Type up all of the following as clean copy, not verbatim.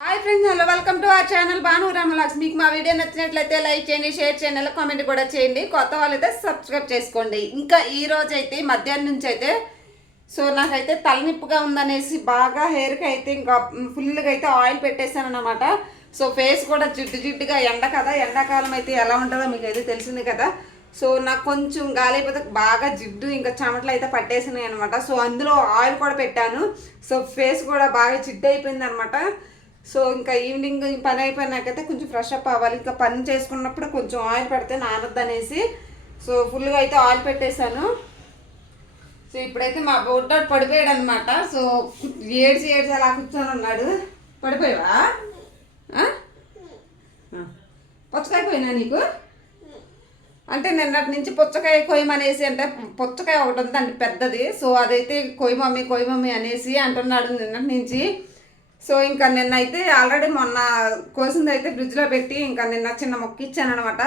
Hi friends, hello, welcome to our channel Bhanu Ramalax. మీకు మా video నచ్చినట్లయితే లైక్ చేయండి, షేర్ చేయండి, కామెంట్ కూడా చేయండి. కొత్త వాళ్ళైతే సబ్స్క్రైబ్ చేసుకోండి. ఇంకా ఈ రోజు అయితే మధ్యాహ్నం నుంచి అయితే నాకైతే తలనిప్పుగా ఉందనేసి బాగా హెయిర్కి అయితే ఇంకా ఫుల్గా అయితే ఆయిల్ పెట్టేశాను అనమాట. ఫేస్ కూడా జిడ్డుగా ఎండాకాలం అయితే ఎలా ఉంటుందో మీకు అయితే తెలిసింది కదా. నాకు కొంచెం గాలిపోతే బాగా జిడ్డు ఇంకా చెమటలు అయితే పట్టేసినాయి అనమాట. అందులో ఆయిల్ కూడా పెట్టాను. ఫేస్ కూడా బాగా జిడ్డు అయిపోయింది అనమాట. ఇంకా ఈవినింగ్ పని అయిపోయినాకైతే కొంచెం ఫ్రెష్ అప్ అవ్వాలి. ఇంకా పని చేసుకున్నప్పుడు కొంచెం ఆయిల్ పెడితే నానద్దు అనేసి ఫుల్గా అయితే ఆయిల్ పెట్టేశాను. ఇప్పుడైతే మా బొడ్డాడు పడిపోయాడు అనమాట. ఏడ్చి అలా కూర్చొని ఉన్నాడు. పడిపోయావా? పుచ్చకాయ పోయినా నీకు అంటే నిన్నటి నుంచి పుచ్చకాయ కొయ్యమనేసి, అంటే పుచ్చకాయ ఒకటి ఉందండి పెద్దది. అదైతే కొయ్య మమ్మీ అనేసి అంటున్నాడు నిన్నటి నుంచి. ఇంకా నిన్నైతే ఆల్రెడీ మొన్న కోసింది అయితే ఫ్రిడ్జ్లో పెట్టి ఇంకా నిన్న చిన్న మొక్క ఇచ్చాను అనమాట.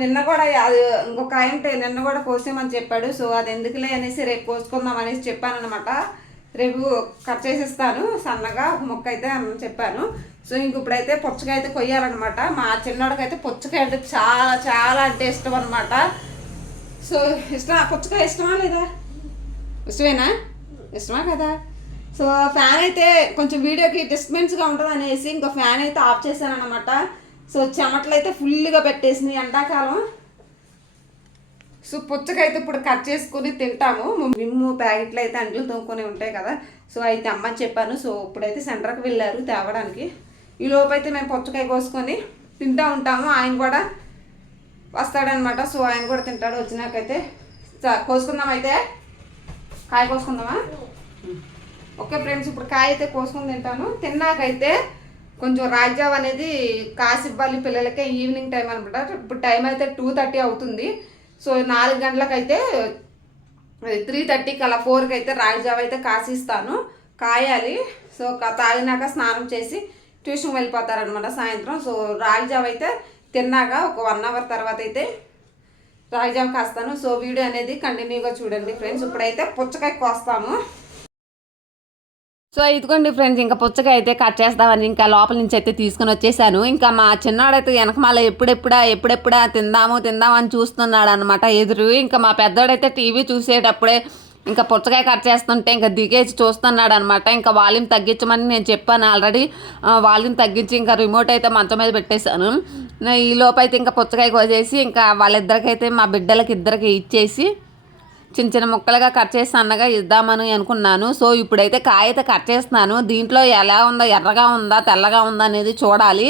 నిన్న కూడా అది ఇంకొక అంటే నిన్న కూడా కోసేమని చెప్పాడు. అది ఎందుకులే అనేసి రేపు కోసుకుందాం అనేసి చెప్పాను అనమాట. రేపు కట్ చేసేస్తాను సన్నగా ఒక మొక్క అయితే అని చెప్పాను. ఇప్పుడైతే పుచ్చకాయ అయితే కొయ్యాలన్నమాట. మా చిన్నోడికైతే పుచ్చకాయ అంటే చాలా చాలా అంటే ఇష్టం అనమాట. పుచ్చకాయ ఇష్టమా లేదా? ఇష్టమా కదా? ఫ్యాన్ అయితే కొంచెం వీడియోకి డిస్టర్బెన్స్గా ఉంటుంది అనేసి ఇంకా ఫ్యాన్ అయితే ఆఫ్ చేశాను అనమాట. చెమటలు అయితే ఫుల్గా పెట్టేసినాయి ఎండాకాలం. పుచ్చకాయ అయితే ఇప్పుడు కట్ చేసుకుని తింటాము. విమ్ము ప్యాకెట్లు అయితే అంట్లు తోముకొని ఉంటాయి కదా. అయితే అమ్మని చెప్పాను. ఇప్పుడైతే సెంటర్కి వెళ్ళారు తేవడానికి. ఈ లోపు అయితే మేము పుచ్చకాయ కోసుకొని తింటూ ఉంటాము. ఆయన కూడా వస్తాడనమాట. ఆయన కూడా తింటాడు. వచ్చినాకైతే కోసుకుందాం. అయితే కాయ కోసుకుందామా? ఓకే ఫ్రెండ్స్, ఇప్పుడు కాయ అయితే కోసుకొని తింటాను. తిన్నాకైతే కొంచెం రాజ్యావ్ అనేది కాసి ఇవ్వాలి పిల్లలకే. ఈవినింగ్ టైం అనమాట. ఇప్పుడు టైం అయితే 2:30 అవుతుంది. 4 గంటలకైతే 3:30కి అలా 4కి అయితే రాజ్యావ్ అయితే కాసిస్తాను. కాయాలి. తాగినాక స్నానం చేసి ట్యూషన్ వెళ్ళిపోతారనమాట సాయంత్రం. రాజ్యావ్ అయితే తిన్నాక ఒక 1 అవర్ తర్వాత అయితే రాజ్యావ్ కాస్తాను. వీడియో అనేది కంటిన్యూగా చూడండి ఫ్రెండ్స్. ఇప్పుడైతే పుచ్చకాయ కోస్తాము. ఇదిగోండి ఫ్రెండ్స్, ఇంకా పుచ్చకాయ అయితే కట్ చేస్తామని ఇంకా లోపల నుంచి అయితే తీసుకుని వచ్చేసాను. ఇంకా మా చిన్నవాడైతే వెనకమాల ఎప్పుడెప్పుడా తిందాము అని చూస్తున్నాడు అనమాట ఎదురు. ఇంకా మా పెద్దోడైతే టీవీ చూసేటప్పుడే ఇంకా పుచ్చకాయ కట్ చేస్తుంటే ఇంకా దిగేసి చూస్తున్నాడు అనమాట. ఇంకా వాల్యూమ్ తగ్గించమని నేను చెప్పాను ఆల్రెడీ. వాల్యూమ్ తగ్గించి ఇంకా రిమోట్ అయితే మంచం మీద పెట్టేశాను. ఈ లోపైతే ఇంకా పుచ్చకాయ కోసేసి ఇంకా వాళ్ళిద్దరికైతే మా బిడ్డలకి ఇద్దరికి ఇచ్చేసి చిన్న ముక్కలుగా కట్ చేసి సన్నగా ఇద్దామని అనుకున్నాను. ఇప్పుడైతే కాయ అయితే కట్ చేస్తున్నాను. దీంట్లో ఎలా ఉందో, ఎర్రగా ఉందా తెల్లగా ఉందా అనేది చూడాలి.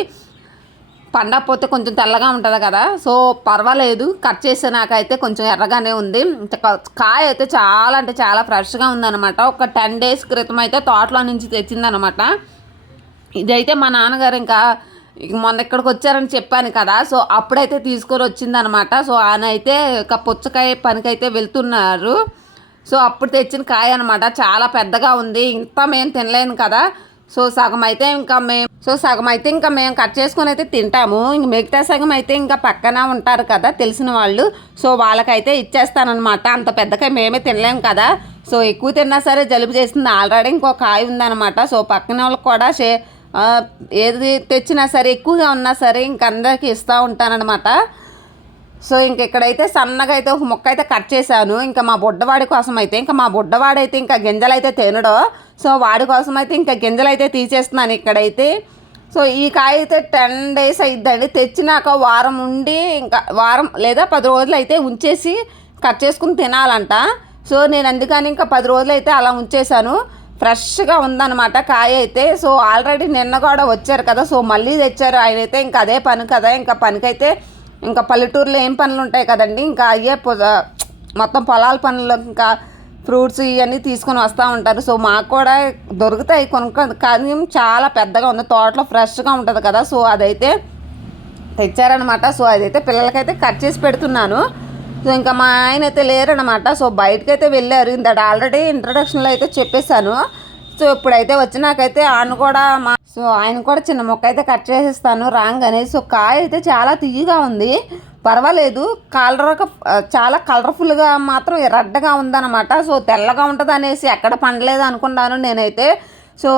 పండకపోతే కొంచెం తెల్లగా ఉంటుంది కదా. పర్వాలేదు, కట్ చేసినాకైతే కొంచెం ఎర్రగానే ఉంది. కాయ అయితే చాలా అంటే చాలా ఫ్రెష్గా ఉందన్నమాట. ఒక 10 డేస్ క్రితం అయితే తోటలో నుంచి తెచ్చిందనమాట. ఇదైతే మా నాన్నగారు ఇంకా మొన్న ఇక్కడికి వచ్చారని చెప్పాను కదా. అప్పుడైతే తీసుకొని వచ్చిందనమాట. ఆయన అయితే ఇక పుచ్చకాయ పనికైతే వెళ్తున్నారు. అప్పుడు తెచ్చిన కాయ అనమాట. చాలా పెద్దగా ఉంది. ఇంత మేము తినలేను కదా. సగం అయితే ఇంకా మేము కట్ చేసుకొని అయితే తింటాము. ఇంక మిగతా సగం అయితే ఇంకా పక్కన ఉంటారు కదా తెలిసిన వాళ్ళు. వాళ్ళకైతే ఇచ్చేస్తానమాట. అంత పెద్దకాయ మేమే తినలేము కదా. ఎక్కువ తిన్నా సరే జలుబు చేస్తుంది. ఆల్రెడీ ఇంకో కాయ ఉందన్నమాట. పక్కన వాళ్ళకి కూడా ఏది తెచ్చినా సరే ఎక్కువగా ఉన్నా సరే ఇంక అందరికీ ఇస్తూ ఉంటానన్నమాట. ఇంక ఇక్కడైతే సన్నగా అయితే ఒక మొక్క అయితే కట్ చేశాను. ఇంకా మా బుడ్డవాడి కోసం అయితే మా బుడ్డవాడైతే ఇంకా గింజలు అయితే తినడో. వాడి కోసం అయితే ఇంకా గింజలు అయితే తీసేస్తున్నాను ఇక్కడైతే. ఈ కాయ అయితే 10 డేస్ అయిద్దండి. తెచ్చినాక వారం ఉండి ఇంకా వారం లేదా 10 రోజులు అయితే ఉంచేసి కట్ చేసుకుని తినాలంట. నేను అందుకని ఇంకా 10 రోజులు అయితే అలా ఉంచేశాను. ఫ్రెష్గా ఉందన్నమాట కాయ అయితే. ఆల్రెడీ నిన్న కూడా వచ్చారు కదా. మళ్ళీ తెచ్చారు ఆయన అయితే. ఇంకా అదే పని కదా. ఇంకా పనికైతే ఇంకా పల్లెటూరులో ఏం పనులు ఉంటాయి కదండి. ఇంకా అయ్యే మొత్తం పొలాల పనులు ఇంకా ఫ్రూట్స్ ఇవన్నీ తీసుకొని వస్తూ ఉంటారు. మాకు కూడా దొరుకుతాయి కానీ చాలా పెద్దగా ఉంది. తోటలో ఫ్రెష్గా ఉంటుంది కదా. అదైతే తెచ్చారనమాట. అదైతే పిల్లలకైతే కట్ చేసి పెడుతున్నాను. ఇంకా మా ఆయన అయితే లేరనమాట. బయటకైతే వెళ్ళారు. ఇంత ఆల్రెడీ ఇంట్రడక్షన్లో అయితే చెప్పేశాను. ఇప్పుడైతే వచ్చినాకైతే ఆయన కూడా చిన్న మొక్క అయితే కట్ చేసేస్తాను రాగానే. కాయ అయితే చాలా తీయగా ఉంది, పర్వాలేదు. చాలా కలర్ఫుల్గా మాత్రం రెడ్గా ఉందన్నమాట. తెల్లగా ఉంటుంది అనేసి ఎక్కడ పండలేదు అనుకున్నాను నేనైతే. సో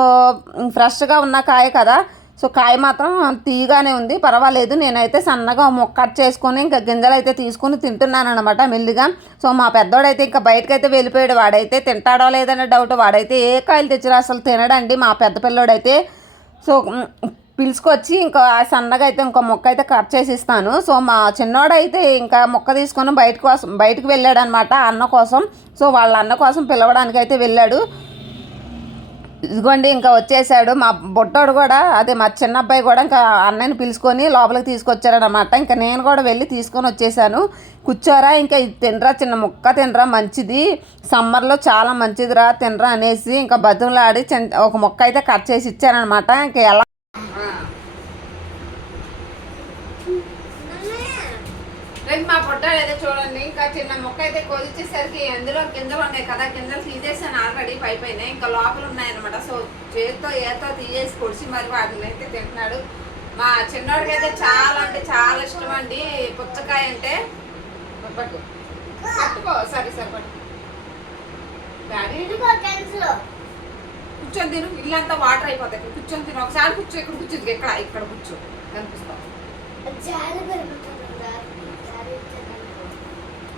ఫ్రెష్గా ఉన్న కాయ కదా, సో కాయ మాత్రం తీయగానే ఉంది, పర్వాలేదు. నేనైతే సన్నగా మొక్క కట్ చేసుకొని ఇంకా గింజలు అయితే తీసుకుని తింటున్నాను అనమాట మెల్లిగా. సో మా పెద్దోడైతే ఇంకా బయటకైతే వెళ్ళిపోయాడు. వాడైతే తింటాడో లేదనే డౌట్. వాడైతే ఏ కాయలు తెచ్చినా అసలు తినడండి మా పెద్ద పిల్లోడైతే. సో పిలుచుకొచ్చి ఇంకా సన్నగా అయితే ఇంకో మొక్క అయితే కట్ చేసి ఇస్తాను. సో మా చిన్నోడైతే ఇంకా మొక్క తీసుకొని బయటకు వెళ్ళాడు అనమాట అన్న కోసం. సో వాళ్ళ అన్న కోసం పిలవడానికి అయితే వెళ్ళాడు. ఇదిగోండి ఇంకా వచ్చేసాడు మా బొట్టోడు కూడా, అదే మా చిన్న అబ్బాయి కూడా ఇంకా అన్నయ్యని పిలుచుకొని లోపలికి తీసుకొచ్చారనమాట. ఇంకా నేను కూడా వెళ్ళి తీసుకొని వచ్చేసాను. కూర్చోరా, ఇంకా ఇది తినరా, చిన్న ముక్క తినరా, మంచిది, సమ్మర్లో చాలా మంచిదిరా, తినరా అనేసి ఇంకా బతులాడి ఒక మొక్క అయితే కట్ చేసి ఇచ్చానమాట. ఇంకా ఎలా మా పొట్టాడు అయితే చూడండి, ఇంకా చిన్న మొక్క అయితే కొలిచేసరికి అందులో గింజలు ఉన్నాయి కదా, గింజలు తీసేసాను ఆల్రెడీ పైన, ఇంకా లోపల ఉన్నాయన్నమాట. సో చేతితో ఏతో తీసేసి పొడిచి మరి వాటిని అయితే తింటున్నాడు. మా చిన్నోడికి అయితే చాలా అంటే చాలా ఇష్టం అండి పుచ్చకాయ అంటే. పట్టుకో, సరే పట్టు కూర్చొని తిను, ఇల్లంతా వాటర్ అయిపోతాయి. కూర్చొని తిను, ఒకసారి కూర్చో, ఇక్కడ కూర్చోదు, ఇక్కడ కూర్చో కనిపిస్తావు,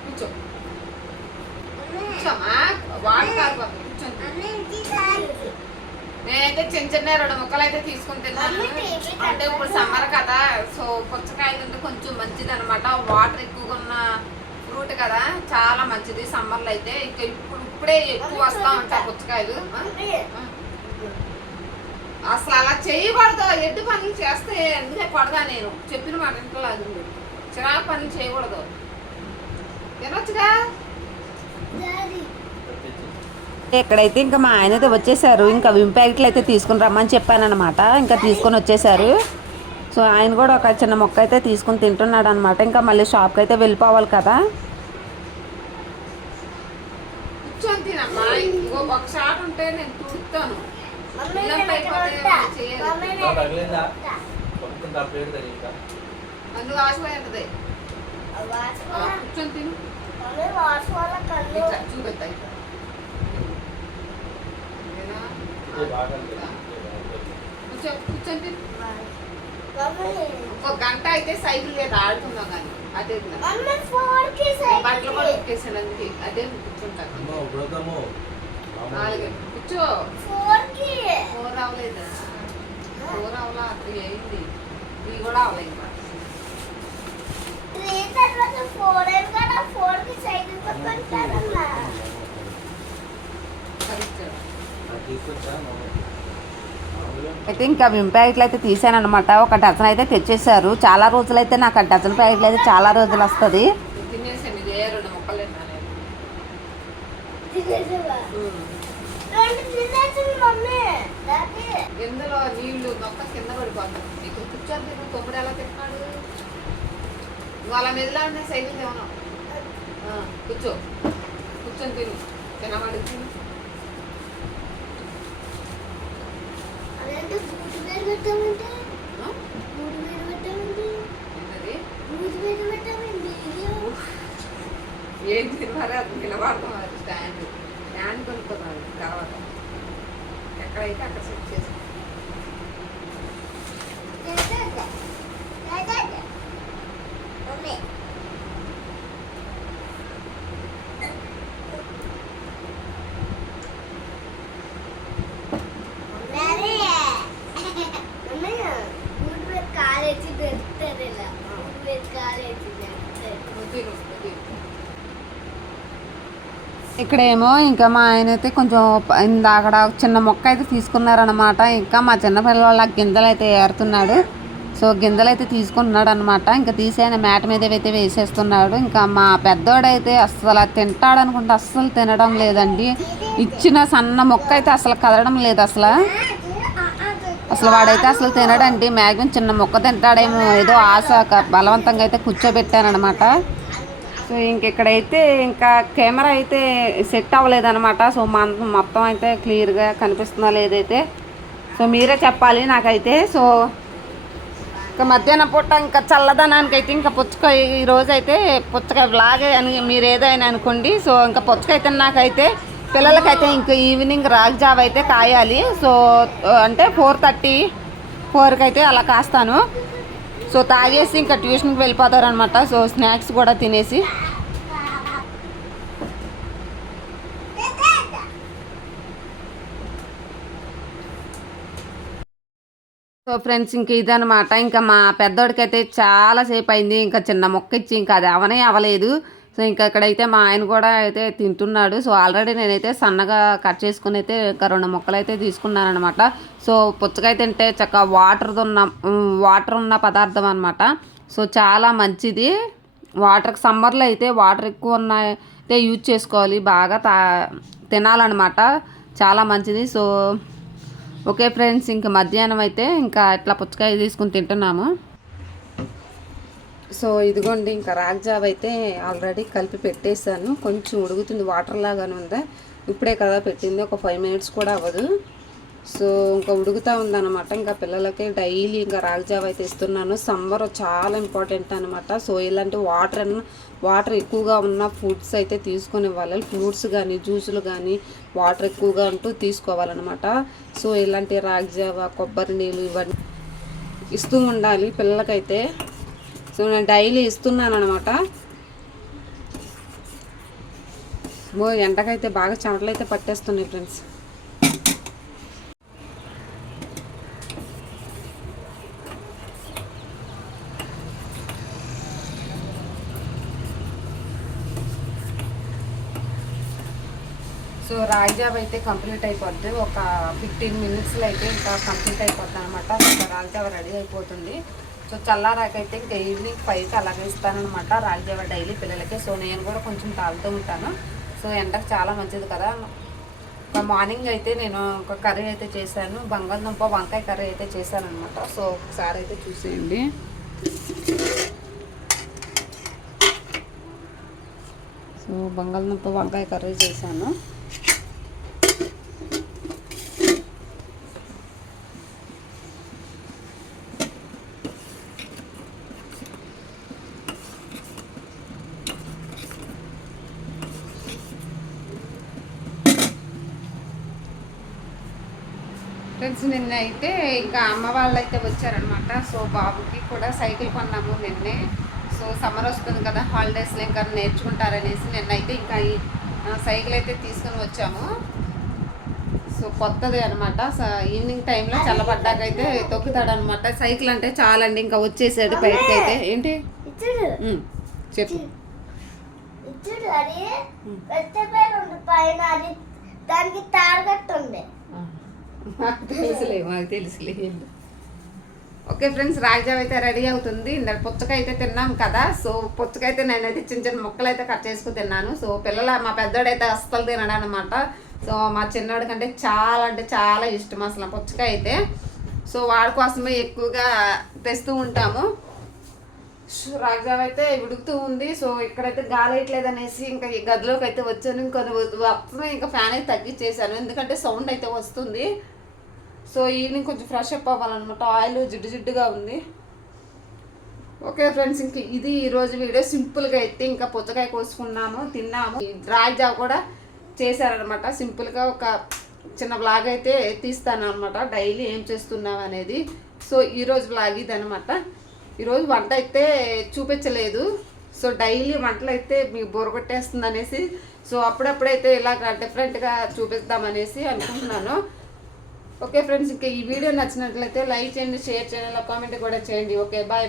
కూర్చో కూర్చోమా, వాటర్ కారిపోతుంది, కూర్చొని. నేనైతే చిన్న 2 ముక్కలు అయితే తీసుకుని తిన్నాను. అంటే ఇప్పుడు సమ్మర్ కదా, సో పుచ్చకాయలు అంటే కొంచెం మంచిది అనమాట. వాటర్ ఎక్కువగా ఉన్న ఫ్రూట్ కదా, చాలా మంచిది సమ్మర్లో అయితే. ఇంకా ఇప్పుడే ఎక్కువ వస్తా ఉంటాయి పుచ్చకాయలు. అసలు అలా చేయకూడదు, ఎడ్డు పనులు చేస్తే ఎందుకే కొడదా, నేను చెప్పిన మాట ఇంట్లో అది చిరాకు పనులు చేయకూడదు, తినొచ్చుగా. ఇక్కడైతే ఇంకా మా ఆయన అయితే వచ్చేసారు. ఇంకా విమ్ ప్యాకెట్లు అయితే తీసుకుని రమ్మని చెప్పాను అనమాట. ఇంకా తీసుకొని వచ్చేసారు. సో ఆయన కూడా ఒక చిన్న మొక్క అయితే తీసుకుని తింటున్నాడు అనమాట. ఇంకా మళ్ళీ షాప్కి అయితే వెళ్ళిపోవాలి కదా. ఒక గంట అయితే సైకిల్ లేదు ఆడుతున్నావు కానీ అదే బట్టలు కూడా ఎక్కేసాను అందుకే అదే కూర్చుంటాను. కూర్చో, 4 అవ్వలేదా, 4 అవ్వలా, 3 అయింది, 3 కూడా అవ్వలేదు. అయితే ఇంకా విమ్ ప్యాకెట్లు అయితే తీసాను అనమాట. ఒక డజన్ అయితే తెచ్చేసారు. చాలా రోజులైతే నాకు ఆ డజన్ ప్యాకెట్లు అయితే చాలా రోజులు వస్తుంది. ఎందులో నీళ్లు మొక్క కింద పడిపోతాయి. నీకు కూర్చొని తిను, తొమ్మిది ఎలా తిన్నాడు, నువ్వు అలా మెదలా ఉన్న సైకిల్ ఏమన్నా కూర్చొని తిను, తినబడి తిను. ఏం తినవారే అది నిలబడతాం, అది స్టాండ్ కొనుక్కోవాలి తర్వాత, ఎక్కడైతే అక్కడ సెట్ చేసి. ఇక్కడేమో ఇంకా మా ఆయన అయితే కొంచెం అక్కడ చిన్న మొక్క అయితే తీసుకున్నారనమాట. ఇంకా మా చిన్న పిల్లల గింజలు అయితే ఏరుతున్నాడు. సో గింజలు అయితే తీసుకుంటున్నాడు అనమాట. ఇంకా తీసి ఆయన మేట మీద అయితే వేసేస్తున్నాడు. ఇంకా మా పెద్దోడైతే అస్సలు తింటాడు అనుకుంటే అస్సలు తినడం లేదండి. ఇచ్చిన సన్న మొక్క అయితే అసలు కదలడం లేదు. అసలు వాడైతే అసలు తినడండి. మ్యాక్సిమం చిన్న మొక్క తింటాడేమో ఏదో ఆశ బలవంతంగా అయితే కూర్చోబెట్టానమాట. సో ఇక్కడైతే ఇంకా కెమెరా అయితే సెట్ అవ్వలేదన్నమాట. సో మొత్తం అయితే క్లియర్గా కనిపిస్తుందా లేదైతే సో మీరే చెప్పాలి నాకైతే. సో ఇంకా మధ్యాహ్నం పూట ఇంకా చల్లదనానికి అయితే ఇంకా పుచ్చకాయ ఈరోజు అయితే పుచ్చకాయ వ్లాగే అని మీరు ఏదైనా అనుకోండి. సో ఇంకా పుచ్చకాయ తిన్నాకైతే పిల్లలకైతే ఇంకా ఈవినింగ్ రాగి జావ అయితే కాయాలి. సో అంటే 4:30 4కి అయితే అలా కాస్తాను. సో తాగేసి ఇంకా ట్యూషన్కి వెళ్ళిపోతారు అనమాట. సో స్నాక్స్ కూడా తినేసి. సో ఫ్రెండ్స్ ఇంక ఇదనమాట. ఇంకా మా పెద్దోడికైతే చాలాసేపు అయింది ఇంకా చిన్న మొక్క ఇచ్చి ఇంకా అది అవనే అవ్వలేదు. సో ఇంకా ఇక్కడైతే మా ఆయన కూడా అయితే తింటున్నాడు. సో ఆల్రెడీ నేనైతే సన్నగా కట్ చేసుకుని అయితే ఇంకా 2 ముక్కలు అయితే తీసుకున్నాను అనమాట. సో పుచ్చకాయ తింటే చక్కగా వాటర్ ఉన్న పదార్థం అనమాట. సో చాలా మంచిది. సమ్మర్లో అయితే వాటర్ ఎక్కువ అయితే యూజ్ చేసుకోవాలి, బాగా తినాలన్నమాట, చాలా మంచిది. సో ఓకే ఫ్రెండ్స్, ఇంకా మధ్యాహ్నం అయితే ఇంకా ఇట్లా పుచ్చకాయ తీసుకుని తింటున్నాము. సో ఇదిగోండి ఇంకా రాగి జావ అయితే ఆల్రెడీ కలిపి పెట్టేశాను. కొంచెం ఉడుగుతుంది, వాటర్ లాగానే ఉందా, ఇప్పుడే కదా పెట్టింది, ఒక 5 మినిట్స్ కూడా అవ్వదు. సో ఇంకా ఉడుకుతూ ఉందన్నమాట. ఇంకా పిల్లలకి డైలీ ఇంకా రాగి జావ అయితే ఇస్తున్నాను. సమ్మర్ చాలా ఇంపార్టెంట్ అనమాట. సో ఇలాంటి వాటర్ ఎక్కువగా ఉన్న ఫుడ్స్ అయితే తీసుకొని ఇవ్వాలి. ఫ్రూట్స్ కానీ జ్యూసులు కానీ వాటర్ ఎక్కువగా ఉంటూ తీసుకోవాలన్నమాట. సో ఇలాంటి రాగి జావ, కొబ్బరి నీళ్ళు ఇవన్నీ ఇస్తూ ఉండాలి పిల్లలకైతే. సో నేను డైలీ ఇస్తున్నాను అనమాట. ఎండకైతే బాగా చెమటలు అయితే పట్టేస్తున్నాయి ఫ్రెండ్స్. సో రాగి జావ అయితే కంప్లీట్ అయిపోద్ది. ఒక 15 మినిట్స్లో అయితే ఇంకా కంప్లీట్ అయిపోద్ది అనమాట. ఇంకా రాగి జావ రెడీ అయిపోతుంది. సో చల్లారాకైతే ఇంకా ఈవినింగ్ 5కి అలాగే ఇస్తానమాట రాగి జావ డైలీ పిల్లలకి. సో నేను కూడా కొంచెం తాగుతూ ఉంటాను. సో ఎండకు చాలా మంచిది కదా. ఒక మార్నింగ్ అయితే నేను ఒక కర్రీ అయితే చేశాను, బంగాళదుంప వంకాయ కర్రీ అయితే చేశాను అనమాట. సో ఒకసారి అయితే చూసేయండి. సో బంగాళదుంప వంకాయ కర్రీ చేశాను. ఫ్రెండ్స్ నిన్న అయితే ఇంకా అమ్మ వాళ్ళు అయితే వచ్చారనమాట. సో బాబుకి కూడా సైకిల్ కొన్నాము నిన్నే. సో సమ్మర్ వస్తుంది కదా, హాలిడేస్లో ఇంకా నేర్చుకుంటారనేసి నిన్నైతే ఇంకా ఈ సైకిల్ అయితే తీసుకొని వచ్చాము. సో కొత్తది అనమాట. ఈవినింగ్ టైంలో చల్లబడ్డాకైతే తొక్కుతాడనమాట. సైకిల్ అంటే చాలండి, ఇంకా వచ్చేసాడు బయటకి అయితే. ఏంటి చెప్పు. మాకు తెలుసులే. ఓకే ఫ్రెండ్స్, రాగి జావ అయితే రెడీ అవుతుంది. ఇందాక పుచ్చకాయ అయితే తిన్నాం కదా. సో పుచ్చకాయ అయితే నేనైతే చిన్న చిన్న ముక్కలు అయితే కట్ చేసుకుని తిన్నాను. సో మా పెద్దోడైతే అస్సలు తినడు అనమాట. సో మా చిన్నోడి కంటే చాలా అంటే చాలా ఇష్టం అసలు పుచ్చకాయ అయితే. సో వాడి కోసమే ఎక్కువగా తెస్తూ ఉంటాము. రాగి జావ అయితే ఉడుకుతూ ఉంది. సో ఇక్కడైతే గాలి వేయట్లేదు అనేసి ఇంకా ఈ గదిలోకి అయితే వచ్చాను. ఇంకా ఫ్యాన్ అయితే తగ్గించేసాను, ఎందుకంటే సౌండ్ అయితే వస్తుంది. సో ఈవినింగ్ కొంచెం ఫ్రెష్ అప్ అవ్వాలన్నమాట. ఆయిల్ జిడ్డుగా ఉంది. ఓకే ఫ్రెండ్స్, ఇంక ఇది ఈరోజు వీడియో. సింపుల్గా అయితే ఇంకా పుచ్చకాయ కోసుకున్నాము, తిన్నాము. రాగి జావ కూడా చేశారనమాట. సింపుల్గా ఒక చిన్న బ్లాగ్ అయితే తీస్తాను అనమాట, డైలీ ఏం చేస్తున్నాం అనేది. సో ఈరోజు బ్లాగ్ ఇది అనమాట. ఈరోజు వంట అయితే చూపించలేదు. సో డైలీ వంటలు అయితే మీకు బోర్ కొట్టేస్తుంది అనేసి సో అప్పుడప్పుడైతే ఇలాగ డిఫరెంట్గా చూపిద్దామనేసి అనుకుంటున్నాను. ఓకే ఫ్రెండ్స్, ఇంకా ఈ వీడియో నచ్చినట్లయితే లైక్ చేయండి, షేర్ చేయండి, కామెంట్ కూడా చేయండి. Okay bye.